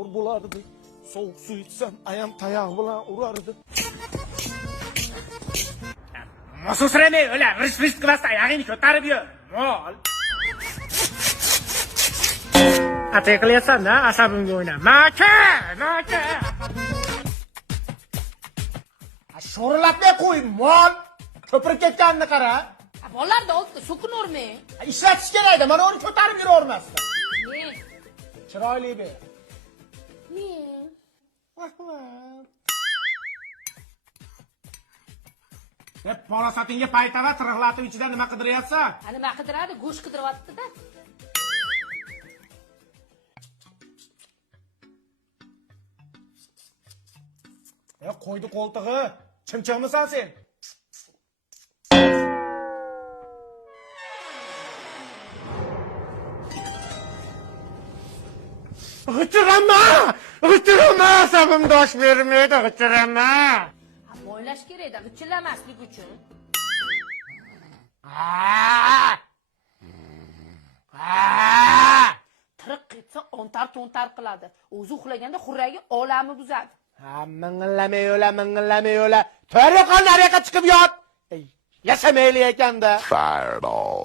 zo'r bo'lardi. Sovuq suv ichsam, ayam tayoq bilan urardi. Mosusremey, o'la, rish-rish qilmasdan ayog'ingni ko'tarib yur. Mol. Atay qilyapsan-da, asabimga o'yna. Maka! Sho'rlatmay qo'y, mol. Ko'pirib ketganini qara. Bolalarda oldi, so'kinurmang. Ishlatish kerak-da, mana uni ko'tarib yuravermasdan. Men. Chiroyli ber. Men. Rahmat. Deb porosatingga paytava tirg'latib ichida nima qidiryapsan? Nima qidiradi? Go'sht qidiryapti-da. Qo'ydi qo'ltig'i. Chimchiqmisan sen? G'ichirama, asabim dosh bermaydi, g'ichirama. O'ylash kerak-da, g'ichillamaslik uchun. Tiriq ketsa ontar-to'ntar qiladi. O'zi uxlaganda xurragi olami buzadi. Mingillamay yo'la. To'g'ri qol nariyoqqa chiqib yot. Yashamayli ekanda. Fireball.